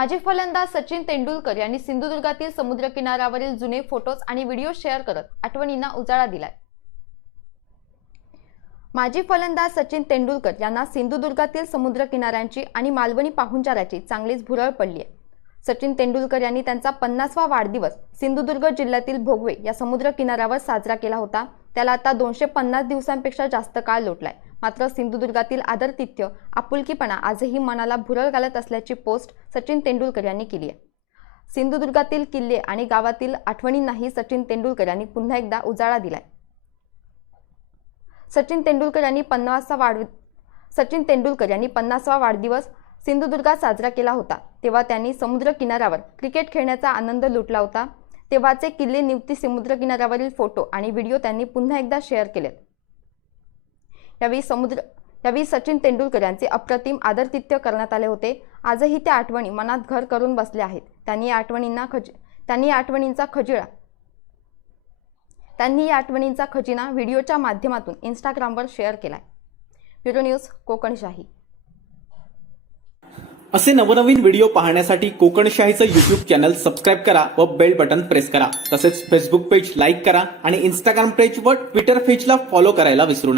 माजी फलंदाज सचिन तेंडुलकर यांनी सिंधुदुर्गातील समुद्रकिनाऱ्यावरील जुने फोटोज आणि व्हिडिओ शेअर करत आठवणींना उजाळा दिलाय. माजी फलंदाज सचिन तेंडुलकर यांना सिंधुदुर्गातील समुद्रकिनाऱ्यांची आणि मालवणी पाहुणचाराची चांगलीच भुरळ पडली आहे सचिन तेंडुलकर यांनी त्यांचा पन्नासवा वाढदिवस सिंधुदुर्ग जिल्ह्यातील भोगवे या समुद्र किनाऱ्यावर साजरा केला होता. त्याला आता दोनशे पन्नास दिवसांपेक्षा जास्त काळ लोटलाय. मात्र सिंधुदुर्गातील आदरतिथ्य आपुलकीपणा आजही मनाला भुरळ घालत असल्याची पोस्ट सचिन तेंडुलकर यांनी केली आहे. सिंधुदुर्गातील किल्ले आणि गावातील आठवणींनाही सचिन तेंडुलकर यांनी पुन्हा एकदा उजाळा दिलाय. सचिन तेंडुलकर यांनी पन्नासचा वाढ सचिन तेंडुलकर यांनी पन्नासवा वाढदिवस सिंधुदुर्गात साजरा केला होता. तेव्हा त्यांनी समुद्र किनाऱ्यावर क्रिकेट खेळण्याचा आनंद लुटला होता. तेव्हाचे किल्ले निवती समुद्र किनाऱ्यावरील फोटो आणि व्हिडिओ त्यांनी पुन्हा एकदा शेअर केलेत. यावेळी समुद्र यावेळी सचिन तेंडुलकर यांचे अप्रतिम आदरतित्य करण्यात आले होते. आजही त्या आठवणी मनात घर करून बसल्या आहेत. त्यांनी या आठवणींना खज त्यांनी आठवणींचा खजिळा त्यांनी या आठवणींचा खजिना व्हिडिओच्या माध्यमातून इंस्टाग्रामवर शेअर केलाय. Bureau news Kokanshahi. असे नवनवीन व्हिडिओ पाहण्यासाठी कोकणशाहीचं युट्यूब चॅनल सबस्क्राईब करा व बेल बटन प्रेस करा. तसेच फेसबुक पेज लाईक करा आणि इंस्टाग्राम पेज व ट्विटर पेजला फॉलो करायला विसरू नका.